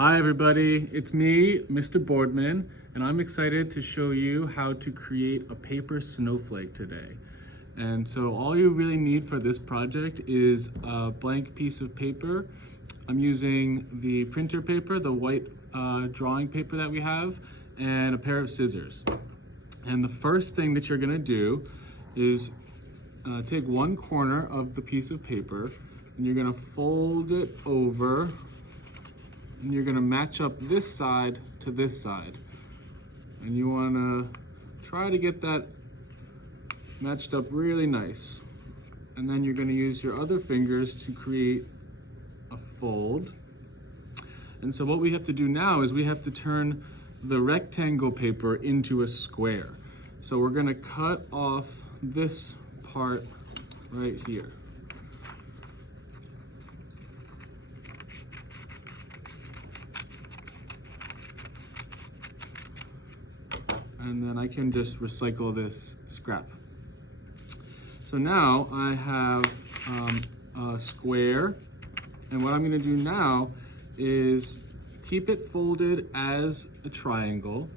Hi everybody, it's me, Mr. Boardman, and I'm excited to show you how to create a paper snowflake today. And so all you really need for this project is a blank piece of paper. I'm using the printer paper, the white drawing paper that we have, and a pair of scissors. And the first thing that you're gonna do is take one corner of the piece of paper and you're gonna fold it over, and you're gonna match up this side to this side. And you wanna try to get that matched up really nice. And then you're gonna use your other fingers to create a fold. And so what we have to do now is we have to turn the rectangle paper into a square. So we're gonna cut off this part right here. And then I can just recycle this scrap. So now I have a square, and what I'm gonna do now is keep it folded as a triangle,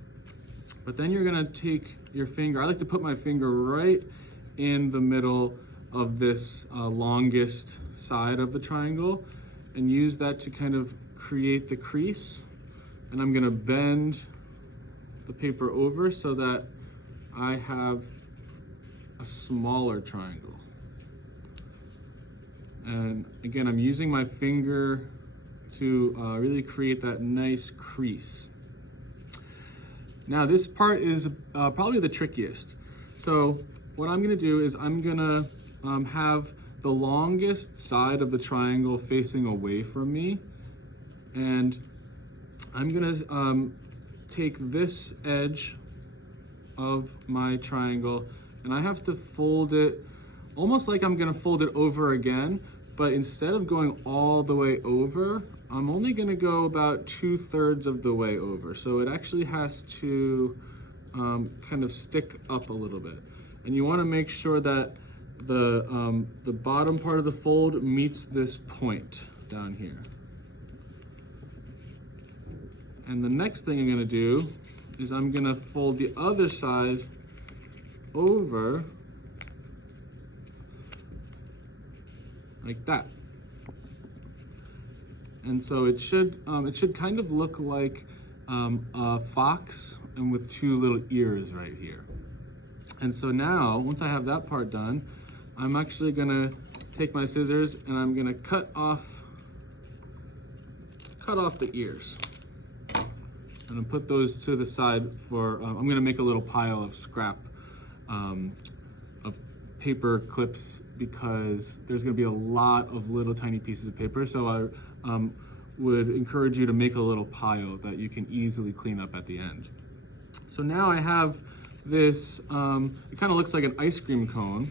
but then you're gonna take your finger, I like to put my finger right in the middle of this longest side of the triangle and use that to kind of create the crease. And I'm gonna bend the paper over so that I have a smaller triangle. And again, I'm using my finger to really create that nice crease. Now this part is probably the trickiest. So what I'm gonna do is I'm gonna have the longest side of the triangle facing away from me, and I'm gonna take this edge of my triangle and I have to fold it almost like I'm gonna fold it over again, but instead of going all the way over, I'm only gonna go about 2/3 of the way over. So it actually has to kind of stick up a little bit. And you wanna make sure that the bottom part of the fold meets this point down here. And the next thing I'm gonna do is I'm gonna fold the other side over like that. And so it should kind of look like a fox and with two little ears right here. And so now, once I have that part done, I'm actually gonna take my scissors and I'm gonna cut off the ears. I'm gonna put those to the side for, I'm gonna make a little pile of scrap of paper clips because there's gonna be a lot of little tiny pieces of paper. So I would encourage you to make a little pile that you can easily clean up at the end. So now I have this, it kind of looks like an ice cream cone.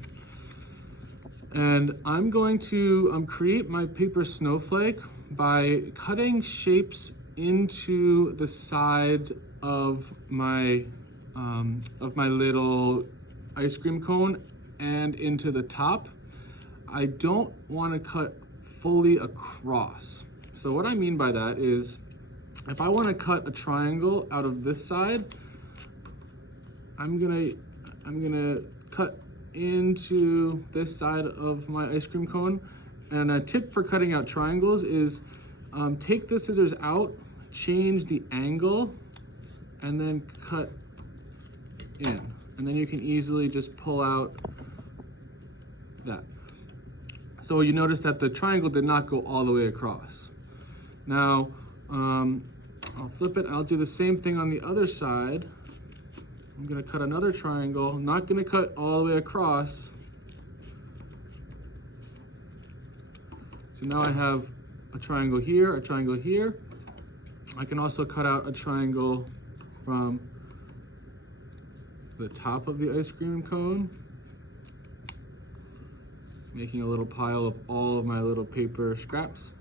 And I'm going to create my paper snowflake by cutting shapes into the side of my little ice cream cone and into the top. I don't want to cut fully across. So what I mean by that is if I want to cut a triangle out of this side, I'm gonna cut into this side of my ice cream cone. And a tip for cutting out triangles is take the scissors out, change the angle, and then cut in. And then you can easily just pull out that. So you notice that the triangle did not go all the way across. Now, I'll flip it, I'll do the same thing on the other side. I'm gonna cut another triangle. I'm not gonna cut all the way across. So now I have a triangle here, a triangle here. I can also cut out a triangle from the top of the ice cream cone, making a little pile of all of my little paper scraps.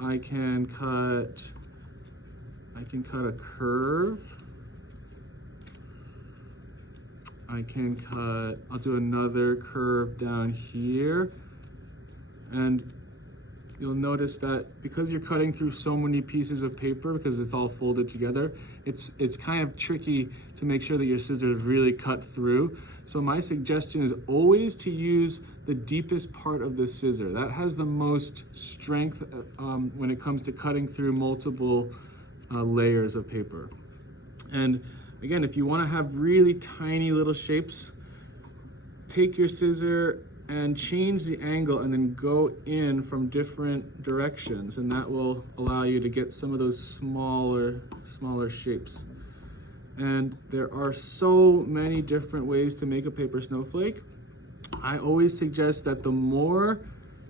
I can cut a curve. I'll do another curve down here. And you'll notice that because you're cutting through so many pieces of paper, because it's all folded together, it's kind of tricky to make sure that your scissors really cut through. So my suggestion is always to use the deepest part of the scissor. That has the most strength when it comes to cutting through multiple layers of paper. And again, if you want to have really tiny little shapes, take your scissor and change the angle and then go in from different directions, and that will allow you to get some of those smaller shapes. And there are so many different ways to make a paper snowflake. I always suggest that the more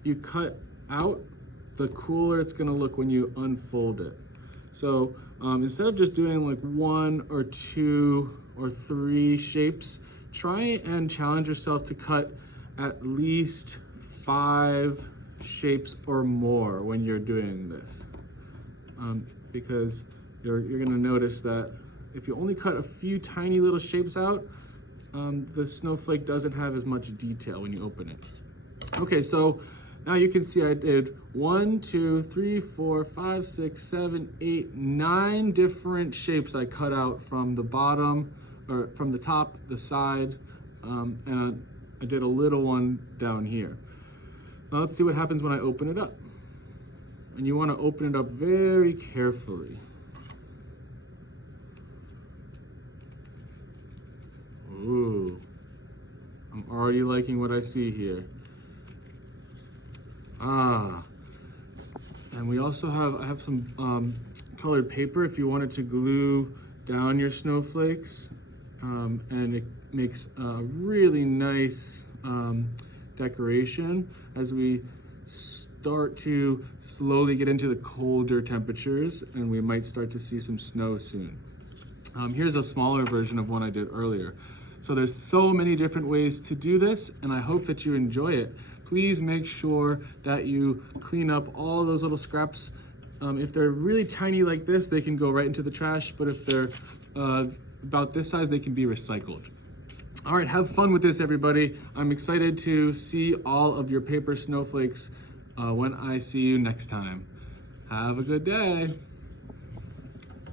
you cut out, the cooler it's gonna look when you unfold it. So instead of just doing like 1 or 2 or 3 shapes, try and challenge yourself to cut at least 5 shapes or more when you're doing this. Because you're gonna notice that if you only cut a few tiny little shapes out, the snowflake doesn't have as much detail when you open it. Okay, so now you can see I did 1, 2, 3, 4, 5, 6, 7, 8, 9 different shapes I cut out from the bottom, or from the top, the side, and I did a little one down here. Now let's see what happens when I open it up. And you want to open it up very carefully. Ooh, I'm already liking what I see here. And we also I have some colored paper if you wanted to glue down your snowflakes, and it makes a really nice decoration as we start to slowly get into the colder temperatures, and we might start to see some snow soon. Here's a smaller version of one I did earlier. So there's so many different ways to do this, and I hope that you enjoy it. Please make sure that you clean up all those little scraps. If they're really tiny like this, they can go right into the trash, but if they're about this size, they can be recycled. All right, have fun with this, everybody. I'm excited to see all of your paper snowflakes when I see you next time. Have a good day.